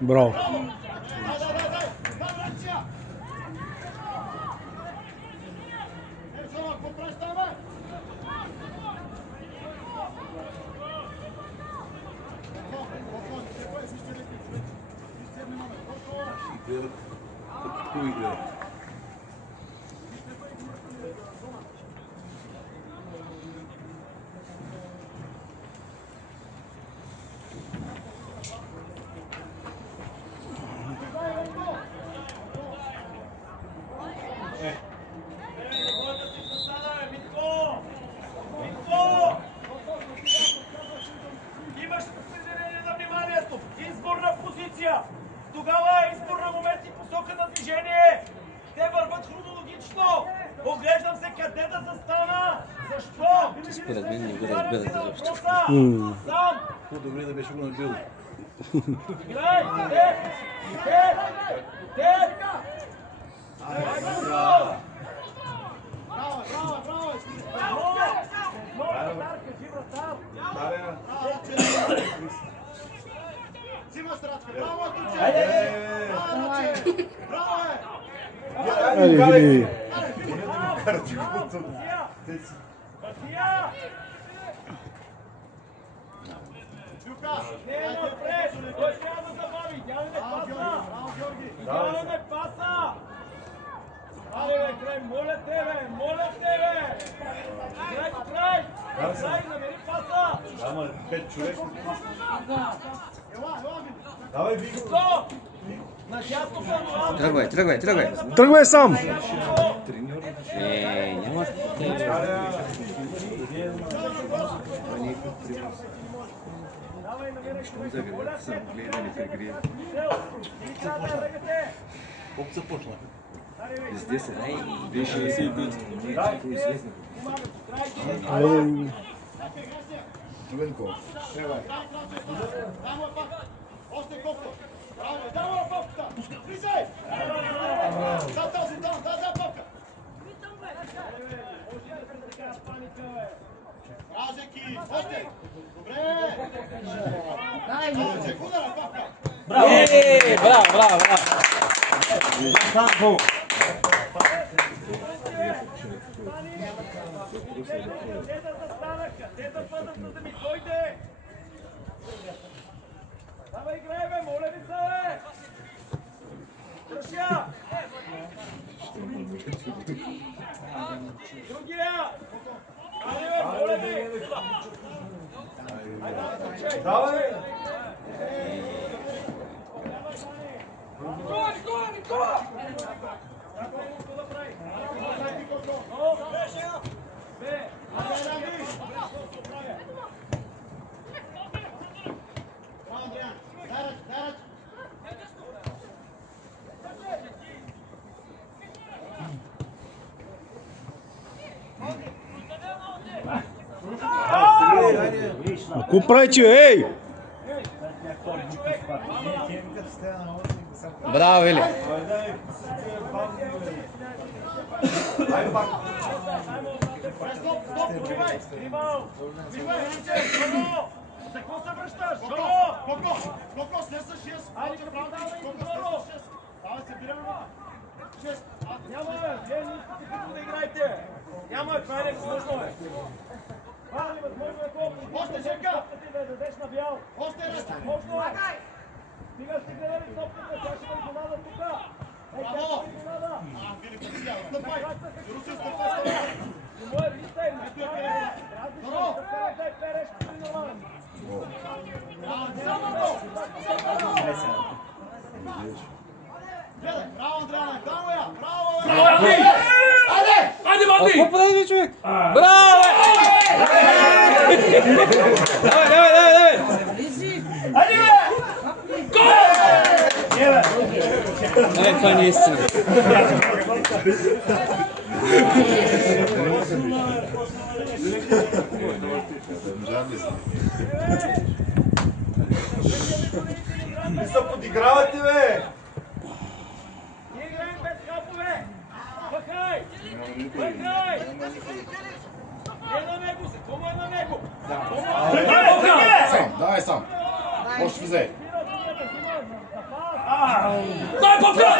Bravo. Имаш съжаление на вниманието. Изборна позиция. Тогава е избор на момент и посока на движение. Те върват хронологично. Оглеждам се къде да застана. Защо? Според мен не го разбират изобщо. Сам. По-добре да беше го набил. Играй! Тет! Браво! Моля тебе! Край! Намери паса! Ама 5 човека. Давай, Виго! Тръгвай. Тръгвай сам! Няма. Колко започна? С 10, и 65. Любенко. Още копка! Давай копката! Влизай! За този дом, за копка! Разеки! Още! Добре! Удара копка! Браво! Те да бъдат, за да ми дойде! Давай играй, бе! Моля ви се, бе! Тръщя! Другия! Айде, бе! Моля ви! Давай! Никола! Какво правите, ей? Браво, Вили! За какво се връщаш? Коко, снеса 6. Айде, давай се бираме. 6. Няма, вие не искате като да играете. Няма, това е невъзможно, бе. Това е невъзможно, е колко. Още Жека! Да дадеш на бял. Още раз. Можно е. Стига сте гледали топката, тя ще ме донада тука. Браво! Велико сега, стъпай! Русия, стъпай! Не може, вижте, не е здорово! Дай переш, Кулинова! Браво, Андреане! Браво я! Браво я! Айде, Матвей! Какво прави, човек? Браво! Давай! Айде, бе! Това не е истина. Не се подигравате, бе! Дай попля!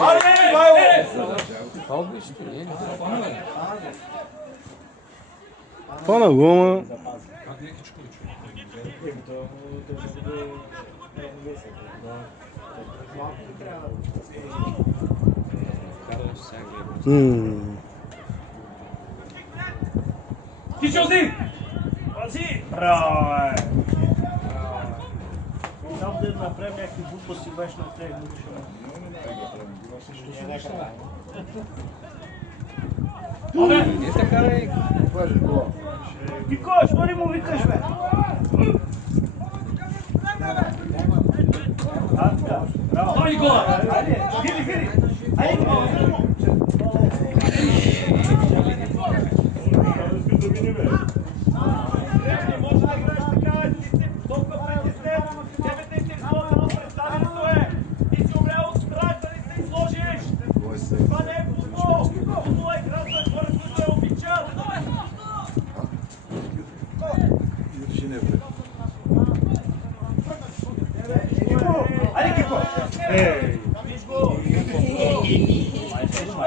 Аре, Ивайло! Фал беше, не? Фана го, ама. Ти Жози! Пази! Браво! Там да направим някакви глупости, беше на тези глупости. Не така да е. Викаш, що ли му викаш, бе? Дай гола! Гири, гири! Айде, може да играеш така, ти си толкова притеснен, тебе те интересува само представенето е. Ти си умрял от страх да не се изложиш. Това не е футбол. Футбол е игра за хора, които я обичат. Айде, Кико! Виж го! Виж го!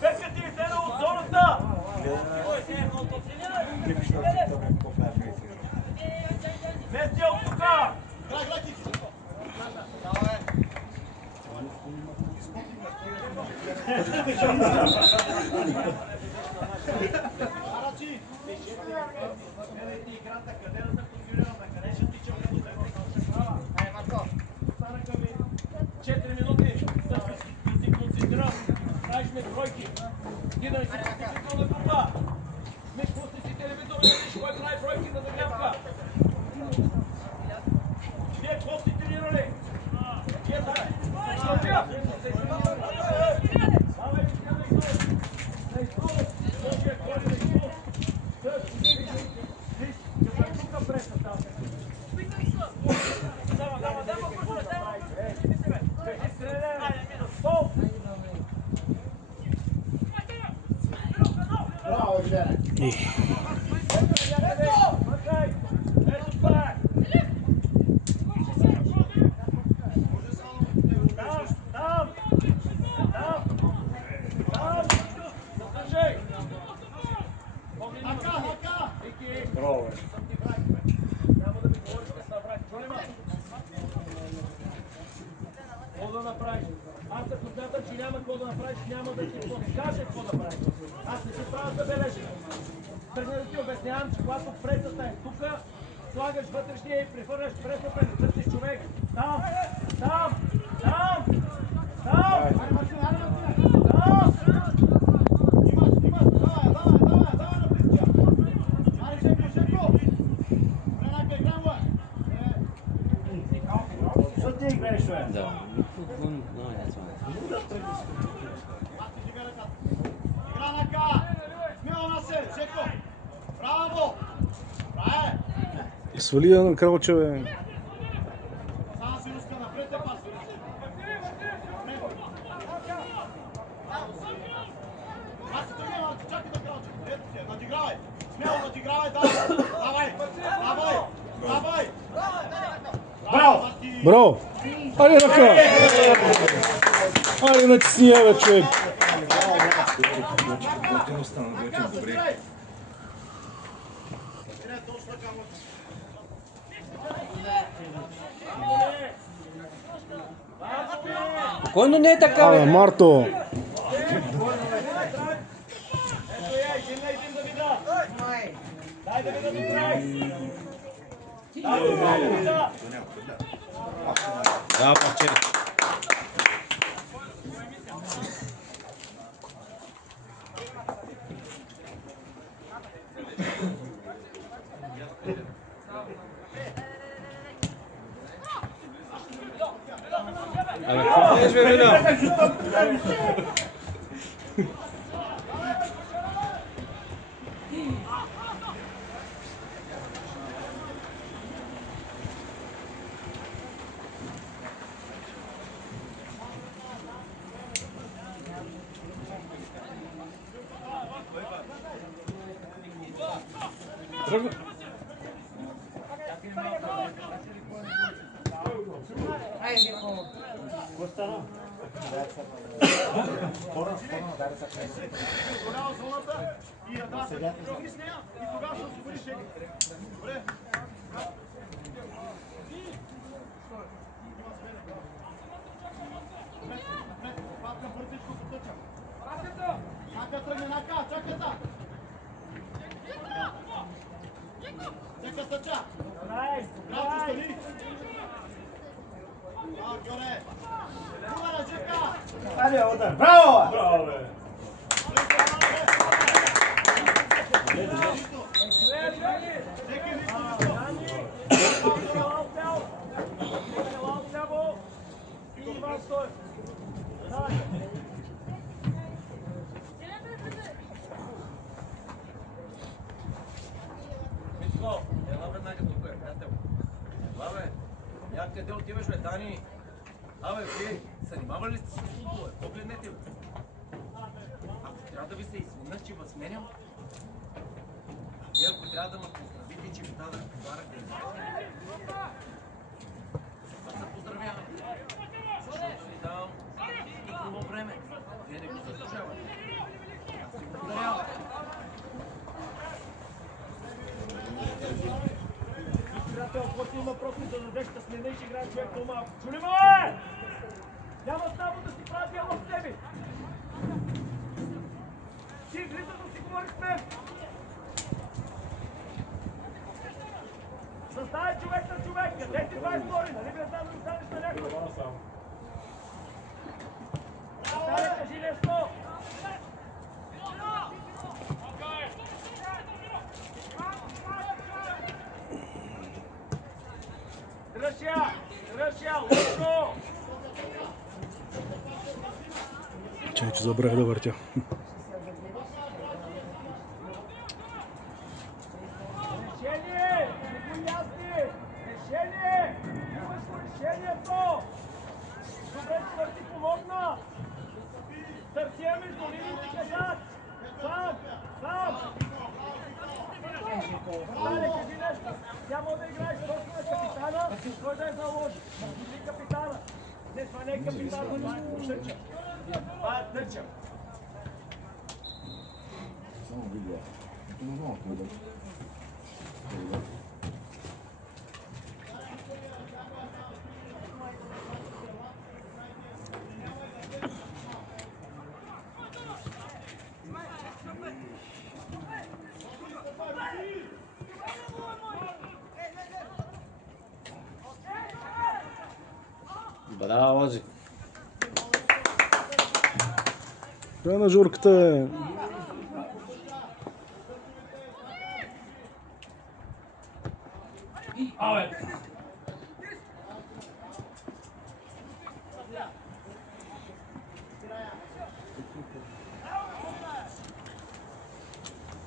Петка ти е седнал от зоната! Мести от тука! Аз ако смятам, че няма какво да направиш, няма да ти подскажа какво да правиш. Аз не си правя забележка. Преди да ти обяснявам, че когато пресата е тук, слагаш вътрешния и прехвърляш преса през търсиш човек. Там! Там! Там! Там! Там! Що ти играеш, бе? Да. No, that's fine. Свали я на кралче, бе. Браво! Айде ръка! Айде натисни я, бе, човек! Спокойно не е така, Абе, бе. Марто! Дай да видя да играеш! Да, парче. Абе, какво е, бе, видео? Голяма зоната и я да се промени с нея и тогава ще освободиш шега. Добре. Папка бързичко се тъча. Нака тръгне, нака, чаката. Чека стъча. Браво, стани. Браво, Георге. Удара, чека. Айде, удар! Браво! Браво, бе. Митко, ела веднага тук, приятел. Ела, бе. Я къде отиваш, бе, Дани? Абе, вие занимавали ли сте се с футбол, бе? Погледнете, бе. Ако трябва да ви се извина, че възменям, и ако трябва да ме поздравите, че ви дадах подарък, да знаете. Това се поздравявам. Защото ви давам хубаво време. Вие не го заслужавате. Аз ви благодарявам. Приятел, ако си има просто да дадеш да смена и ще играе човек по-малко. Чули ме! Няма само да си прави диалог с тебе. Ти влиза да си говориш с мен. Съставя човек на човек. Къде ти това история? Нали бе знам да останеш на някой? Стане, кажи нещо. Дръж я, лошо! Чай, че забрах да въртя. Решение! Не го ясни! Решение! Имаш го решението! Добре, че ти помогна! Търсия между линиите назад! Сам! Вратаре, кажи нещо! Няма да играеш точно на капитана, кой да е заложи? Или капитана? Не, това не е капитана, това е тъча. Това е тъча. Браво, Лозик. Край на журката е.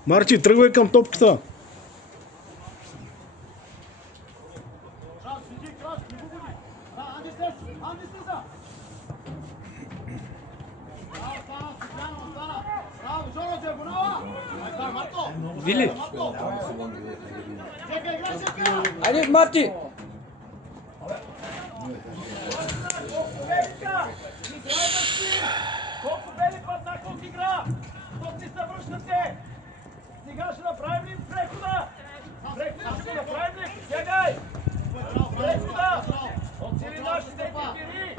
Марчи, тръгвай към топката. Вили! Айде, Марти! Колко бели път колко игра! Тук ни се връщате! Сега ще направим ли прехода? Прехода ще го направим ли? Бягай! Прехода! Отсили нашите екипири!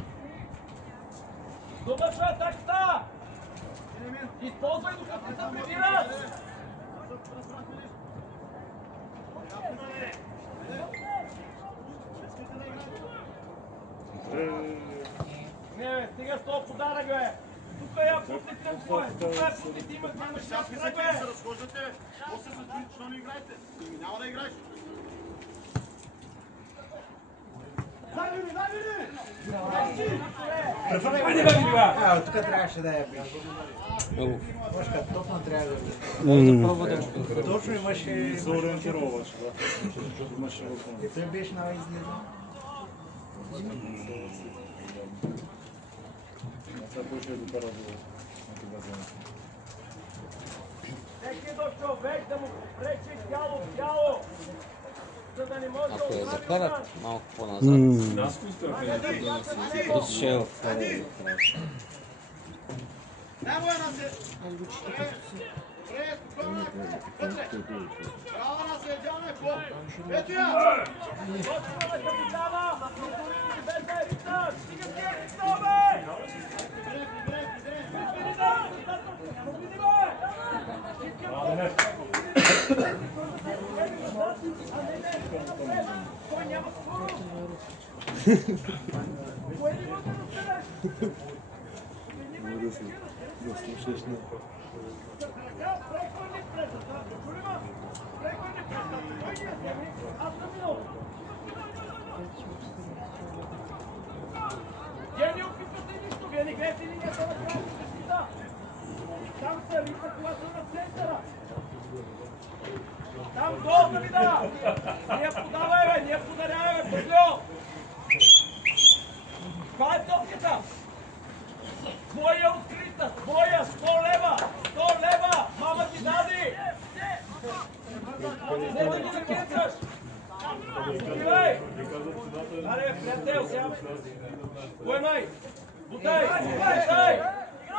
Довършва атаката! Използвай докато се прибират! Не, стига с този подарък, бе! Тук я пуснете към своя! Тук я пуснете, имат нямаш шапки, бе! Се разхождате, после се стои, защо не играете? Няма да играеш. Тук трябваше да я пиш. Мошка, топна трябва да я. Точно имаше... Се ориентироваш, да. Имаше И той беше на излиза. това беше докара до магазина. Всеки до човек да му пречи тяло в тяло! Ако я закарат малко по-назад, Крис ще е в Nemoj nas je! Bravo nas je, Đane, po! Petija! Počnemo kapitana! Beta je Ricac! Stiga ti je Ricac! Вие не опитвате нищо, вие не гледате линията на края на защита. Там се рита колата на центъра. Там долу да ви да! Ние подаваме, ние подаряваме, Пърлио! Това е топката! Твоя открита, твоя, 100 лева! 100 лева! Мама ти дади! Не да го закрицаш! Отивай! Аре, приятел, сега! Поемай! Бутай! Бутай!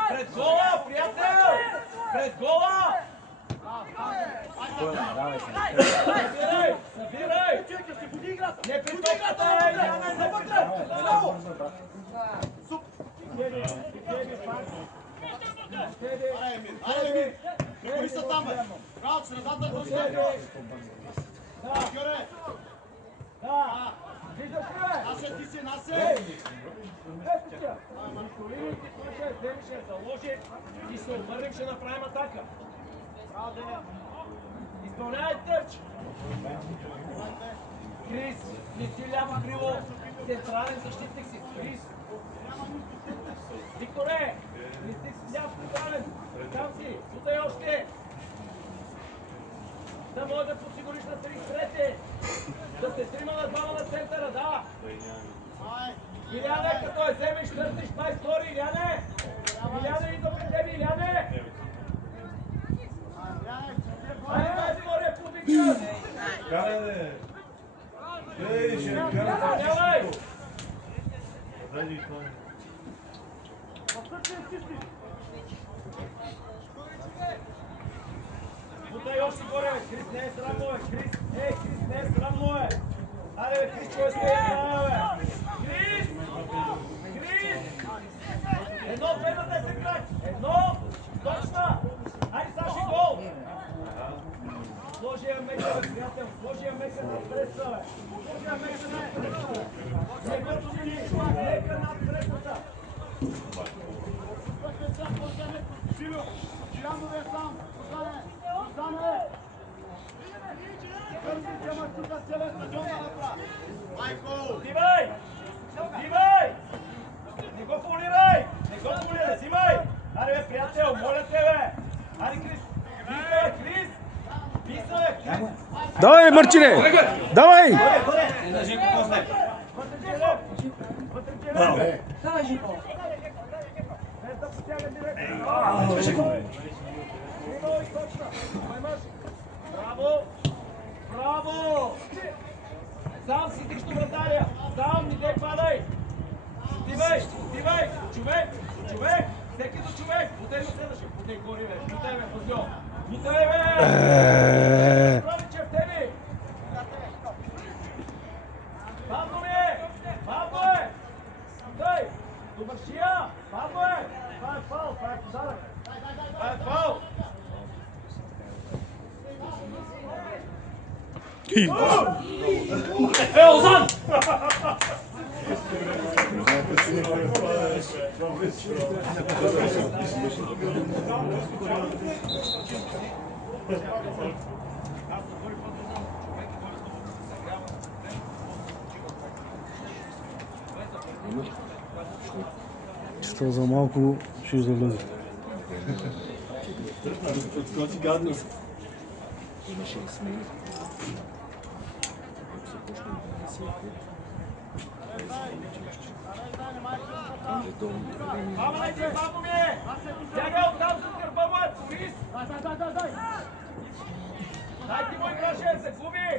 Пред гола, приятел! Пред гола! Събирай! Събирай! Не при топката! Не вътре! Аре, кои са там, бе? Браво, средата го стъпва! Георге! Да! Виждаш ли, бе? Насе, ти си, насе! Заложи и се обърнем, ще направим атака. Изпълнявай търч! Крис, не си ляво крило, централен защитник си. Крис! Викторе, не си ляво централен. Там си, тутай още. Да може да подсигуриш на 33-ти. Да се трима на двама на центъра, да. Иляне, като я вземеш, търсиш май-стори, Иляне! Иляне, идва при тебе, Иляне! Айде, море, публика! Каране! Ей, ще каране! Давай! Дайде и това. Бутай още горе, бе! Крис, не е срамно, бе! Крис, Крис, не е срамно, бе! Айде, бе, Крис, кой стои това, бе! Крис! Крис! Едно, две на 10 крак! Едно! Точно! Айде, Саши, гол! Сложи я мека, бе, приятел! Сложи я мека над преса, бе! Сложи я мека над преса! Нека туди нишла, мека над пресата! Силю! Жиранове сам! Остане! Остане! Кърпите ма тука целия стадион да направи! Майко! Дивай! Дивай! Не го фолирай! Не го фолирай! Взимай! Аре, бе, приятел, моля те, бе! Аре, Крис! Писа, бе, Крис! Писа, бе, Крис! Давай, Марчине! Давай! Вътре челеп! Вътре челеп! Давай, Жико! Без да потяга директно! Имало и точно! Поемаш! Браво! Браво! Сам си тично вратаря! Сам, не дей падай! Стивай! Стивай! Човек! Човек! Всеки до човек! Бутай до следващия! Бутай гори, бе! Бутай, бе, Фазио! Бутай, бе! Пробиче в тебе! Бавно ми е! Бавно е! Бутай! Добършия! Бавно е! Това е фаул! Това е подарък! Това е фаул! Озан! Чисто за малко ще излезе. Мамайте, бабо ми е! Тягай оттам с гърба му е! Крис! Дай ти му играше, се губи!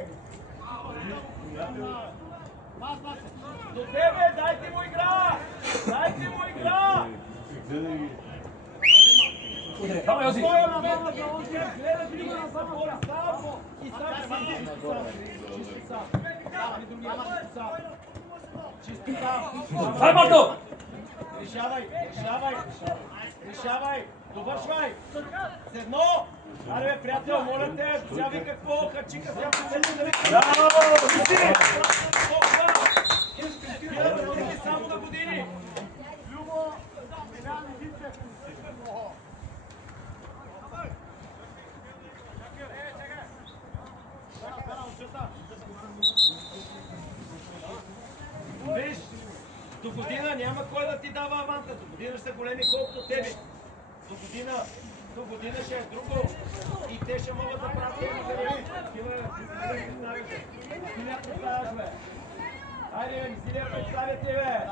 До тебе, дайте му игра! Дайте му игра! Давай, Йози! Дай, Марто! Решавай! Довършвай! С едно! Аре, приятел, моля те, сега ви какво, хачика, сега помете да ви... Браво! Толкова! Само на години! Любо! Виж, до година няма кой да ти дава аванта. До година ще са големи колкото тебе. До година ще е друго. И те ще могат да правят Василия представяш, бе. Хайде, Василия представяте, бе.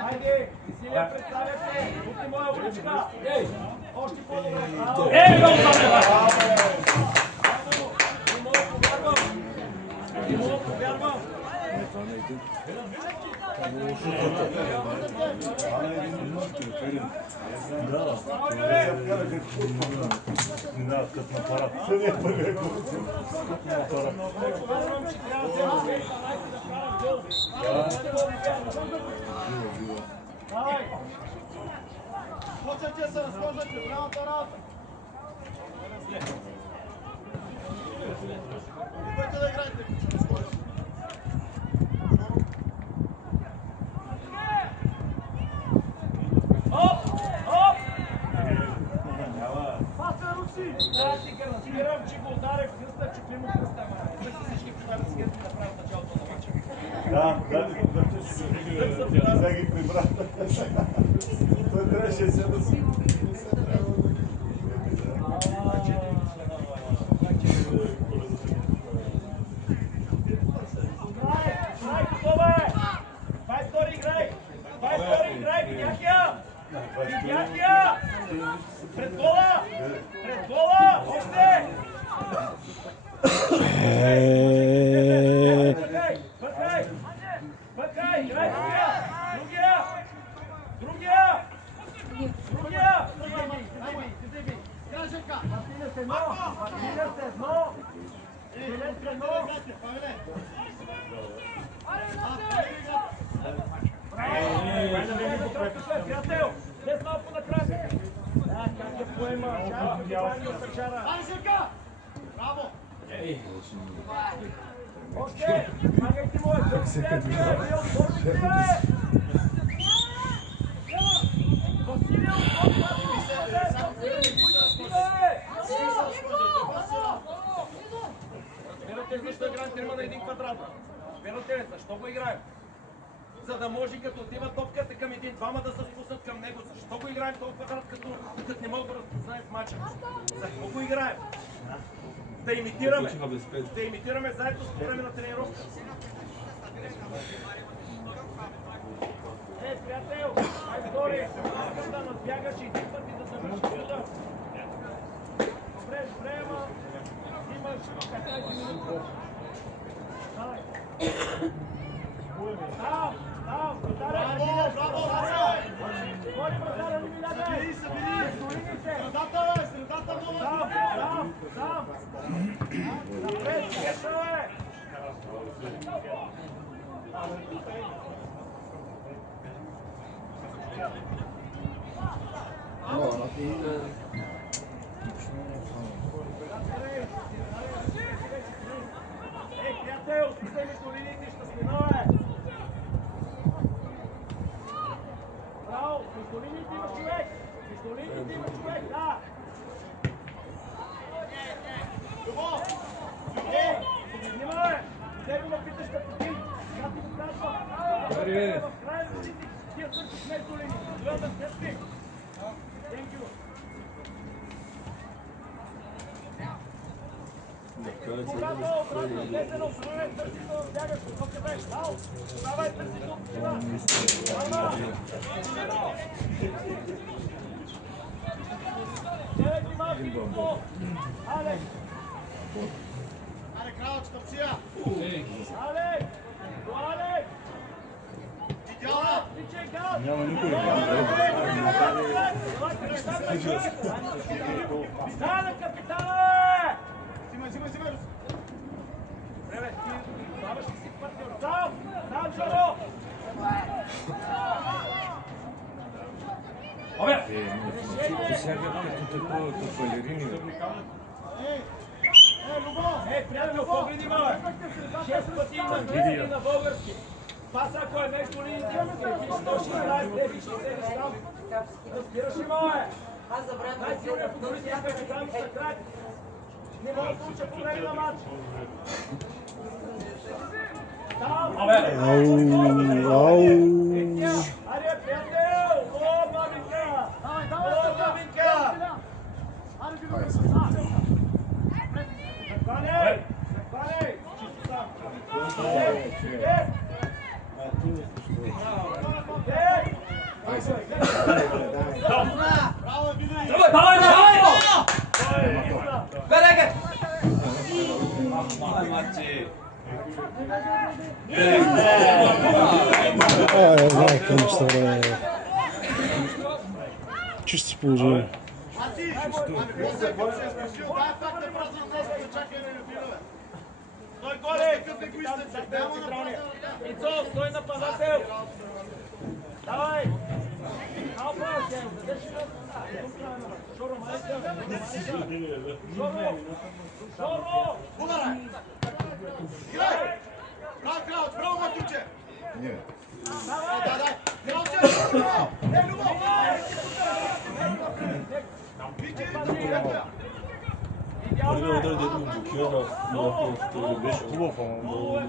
Хайде, Василия представяте. Тук е моя уличка. Още по-добре. Ей, много добре, Не мога повярвам. Скочете се, скочете, правата работа. Идвайте да играете. Да, ти гарантирам, че го ударя в кръста, че климат кръста, ама. Всички поставя си гърти да правят началото на мача. Да ги прибра. Той трябваше се да си. Видях я! Пред гола! Пред гола! Още! Бъркай! Бъркай! Играй другия! Другия! Другия! Мартинес едно! Мартинес едно! Мартинес едно! Приятел! Днес малко накрая! Как е поема? Анжелка! Браво! Още! Помагайте му! Как се кадри? Разбирате защо играем трима на един квадрат? Разбирате ли защо го играем? За да може като отива топката към един-двама да се спуснат към него. Защо го играем този квадрат, като не могат да разпознаят мача? За какво го играем? Да имитираме. Да имитираме заедно с време на тренировка. Приятел, най-втори, да надбягаш един път и да завършиш труда. Добре, ама имаш 15 минути. Давай. Браво, средата много напред, кешове! Приятел, стисай между линиите, щастливо е! Браво, между линиите има човек! Между линиите има човек, да! Любов! Внимавай! Тебе ме питаш да потим! Сега ти го казвам! В края на очите ти я търсиш между линиите! Гледам да степи! Thank you! Когато излезе на отборение, търси да бягаш от хокебек. Ау! Давай, търси тук! Гледайте малки футбол! Алекс! Кралч, Капсия! Алек! Алек! Идеална! Няма никой. Стана, капитане! Взимай, Рус! Време, ти баваш ли си партньор? Сам! Сам, Жоро! Абе! Приятел, погледни ме! 6 пъти има гледани на български. Пас ако е между линиите, виж 116, не виж 60 там. Разбираш ли, ме? Най-силният футболист е капитан за крак. Не мога да получа по време на матч. Аре, приятел! О, маминка! О, маминка! Захване! Захване! Чисто там! Браво, Види! Давай, давай! Береге! Конечно, чисто положение. А ти? После като се спешил, дай пак да празна днес, да чакай на любимове. Стой горе! Какъв егоистът? Няма на празна. Ицо, стой нападател! Давай! Алпа, ще дадеш ли на Жоро, майка! Жоро! Жоро! Ударай! Играй! Браво, Кралч, браво, Матурче! Дай! Кралче! Любов! Вики, да Първият удар, дето му блокира на беше хубав, ама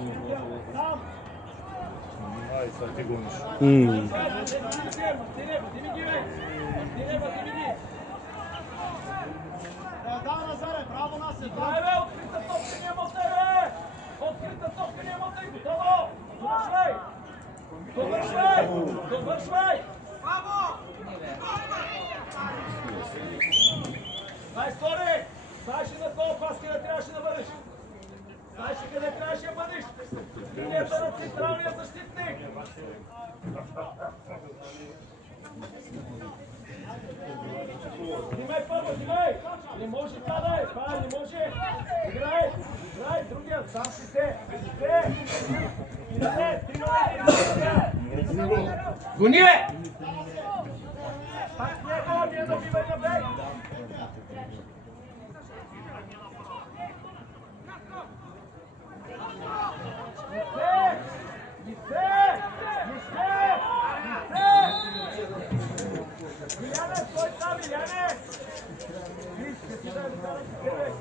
ай, сега ти гониш. Да, Назаре, браво, Насе! Браво, открита топка няма тебе! Открита топка няма тебе! Готово! Довършвай! Довършвай! Довършвай! Дай стори! Знаеш ли на този пас къде трябваше да бъдеш? Знаеш ли къде трябваше да бъдеш? Линията на централния защитник! Снимай първо, снимай! Не може падай! Това не може! Играй! Играй! Другия! Сам си те! Те! Иде! Гони, бе! Пак него! Ние да бивай на бек! Миляне, стой там, Миляне! Крис, ще ти дай да карам с тебе! Крис,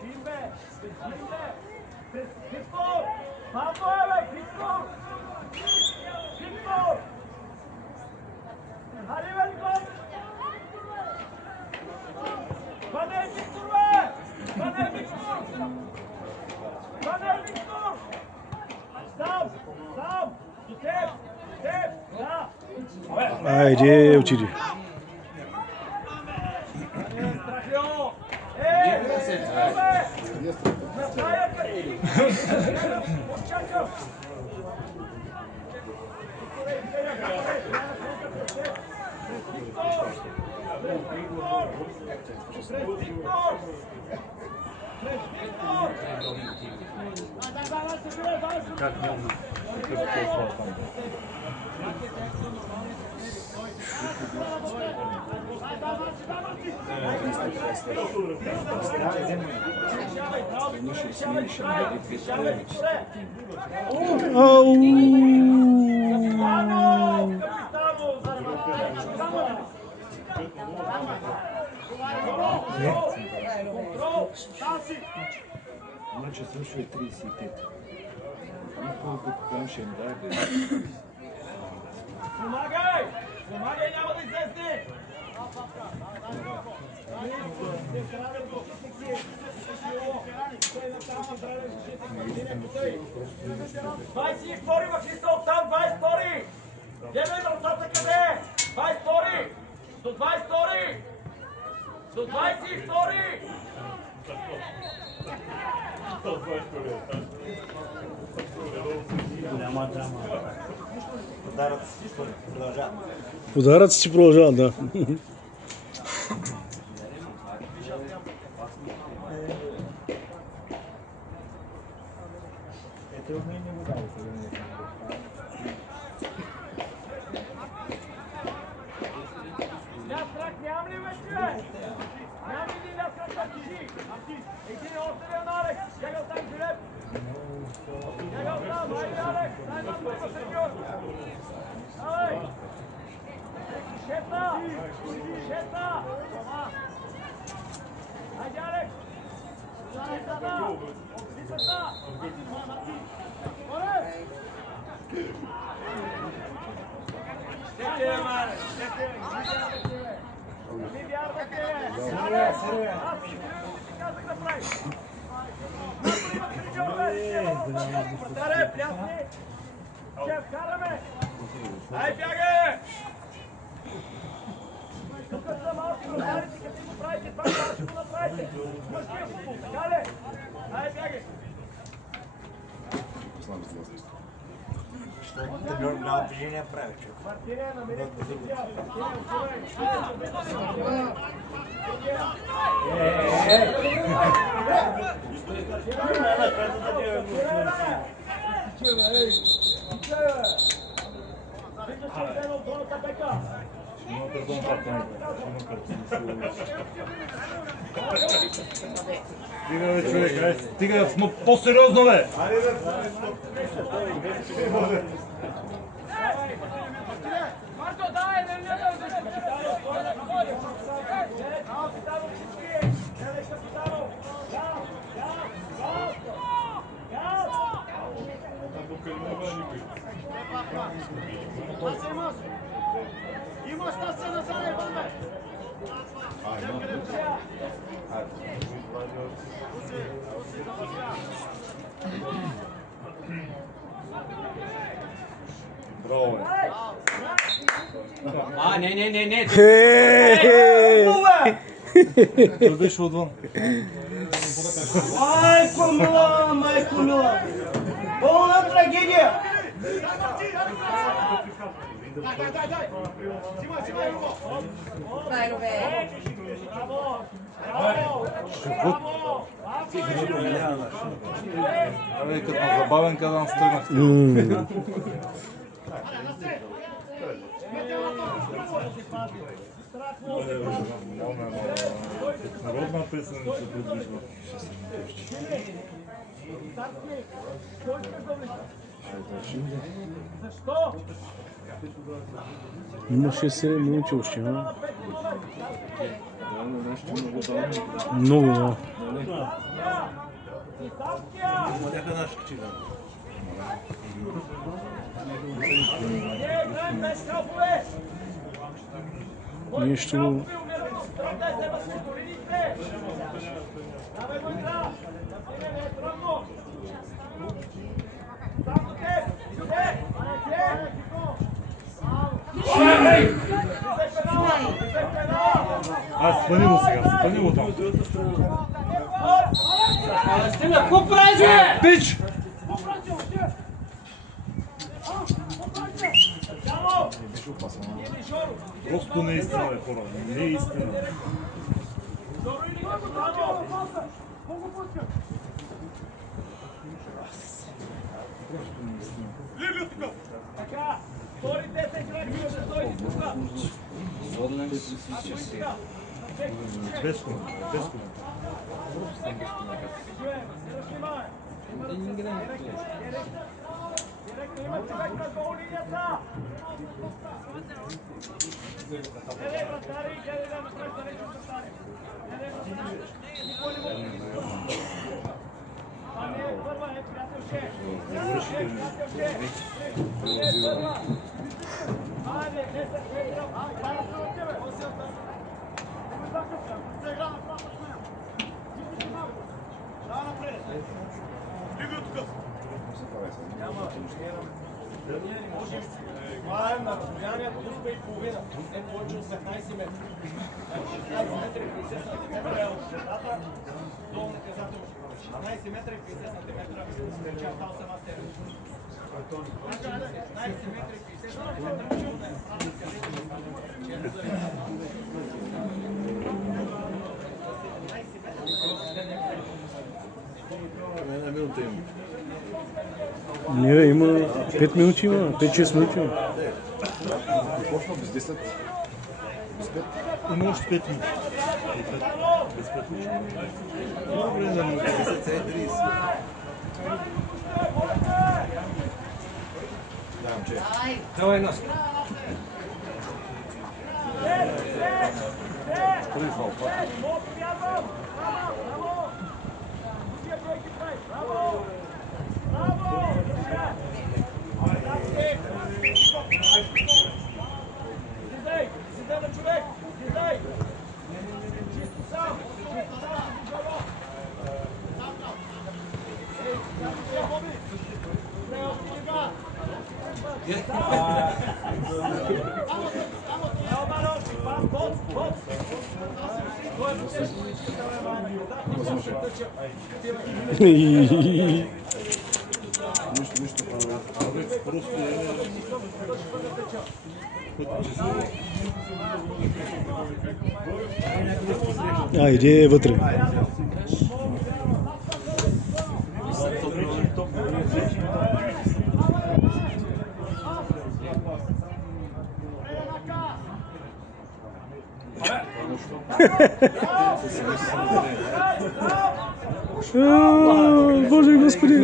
Джимбе! Джимбе! Виктор! Бавно е, бе! Виктор! Виктор! Хари, бе, Виктор! Това не е Виктор, бе! Това не е Виктор! Това не е Виктор! Сам! Сам! До теб! Теб! Да! Айде, отиди. Страхио! Бе! Накрая къде? Очакам! Как няма такъв толкова там? Значи свършва 35. Никога като ще им даде. Помагай! Помагай, няма да излезне! Двайси втори махисъл там, 22! Гледай вратата къде? 22! До 22! До 22! Голяма драма. Ударът си продължава. Ударът си продължава, да. Ето ми не го дали сега. Лястрак нямам ли вече? Нямам ли един лястрак да тиши? Един още ли на Алекс? Бягал там Филип. Бягал там, айде Алекс. Дай нам друга сериоз. Давай. Шетна. Шетна. Айде Алекс. Шетна. Шетна. Горе. Стете, мане. Стете. Не вярвате! Серве! Аз ти казах да правиш! Има треньор, Портаре, плясни! Ще вкараме! Ай, бягай! Тук са малки вратарите, като го правите, това ще го направите! Мъжкия футбол, така ли? Ай, бягай! Треньор много движение прави, човек. Мартине, намери позиция! Стига бе, човек, ай, стига, по-сериозно бе! Марто, дай, не гледай! Капитано, всички! Гледай, капитано! Газ! Газ! Газ! Газ! Имаш да се назад, бе! Браво, бе! А, не. Той беше отвън. Майко мила! Пълна трагедия! Дай! Взимай го! Дай го, бе! Абе, като на забавен кадан стръгнахте. Народна песен се подвижва. Защо? Имаше 7 минути още, а? Много, да. Младяха наши качи, да. Нещо... Спъни го сега, спъни го там. Стига, какво правиш, бе? Пич! Просто не е истина, бе, хора. Не е истина. Така, втори 10 крачки, ще дойде тук. Без коментар, без коментар. Директно има човек на гол линията. Къде вратари, къде да направиш да нещо вратари? Къде вратари? Никой не може. Това не е първа, е приятелче. Приятелче. Не е първа. Айде, 10 метра. Дай да се от тебе. Се игра направо с нея. Да, напред. Лига тук. Няма. Ние не можем. Това е на разстояние плюс 2,5. Не повече от 15 метра. 16 метра и 50 сантиметра е от средата до наказателно. 12 метра и 50 сантиметра. Чертал съм аз тебе. 12 метра и 50 сантиметра. Една минута има. Не, има 5 минути, има 5-6 минути. Има. Почна без 10. Без 5. Има още 5 минути. Без 5 минути. Добре, да му 50 е 30. Давам, че. Давай нас. Първи фал. Нищо. Просто Иде вътре. Боже Господи!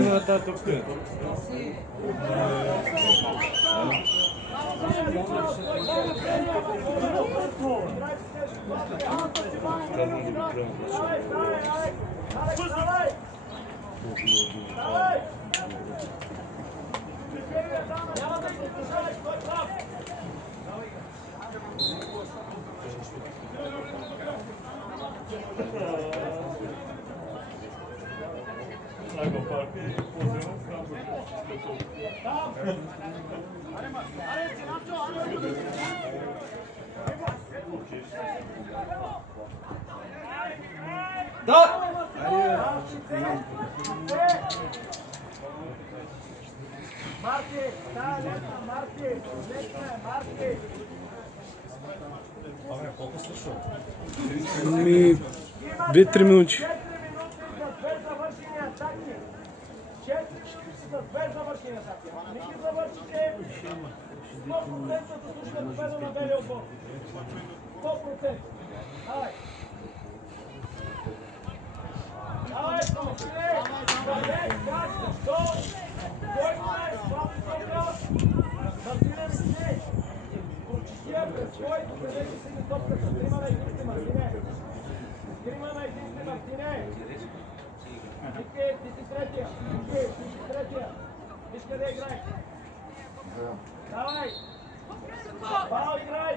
Ми 2-3 минути. Давай! Бал играй!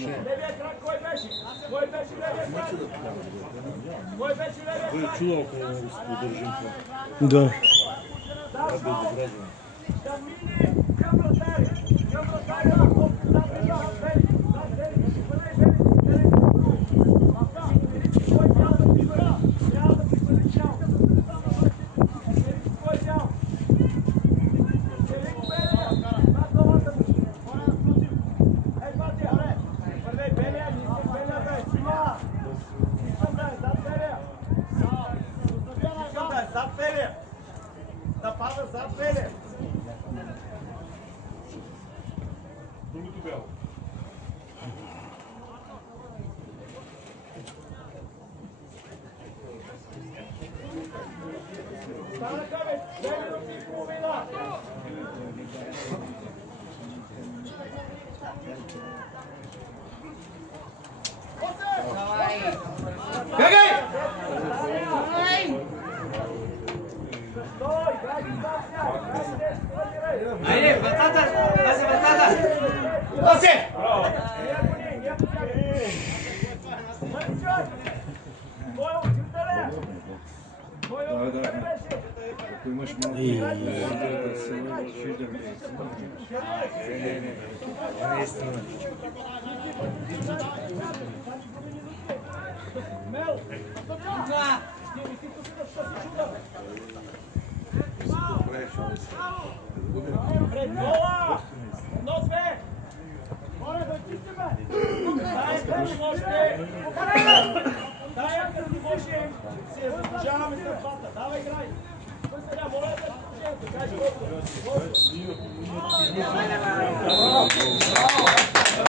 Левия крак, кой беше? Кой беше левия крак? Кой беше левия крак? чудо, ако удържим това. Да. Да мине към вратаря. Към вратаря на топката. Кой трябва да прибера? Трябва да прибери чао. Кой чао? Да пада зад беле. Другото бяло. Стана кабе, 2 минути и половина. Бегай! Айде, вратата! Пази вратата! Пази! Ако имаш малко да се виждам. Не е страна. Мел! ти ми си тук да ще си шутаме. Пред гола! Едно-две! Моля, да чисти бе! Дай, как можете! Дай, как си можем! Се заслужаваме за двата. Давай, играй! Сега, моля да кажи.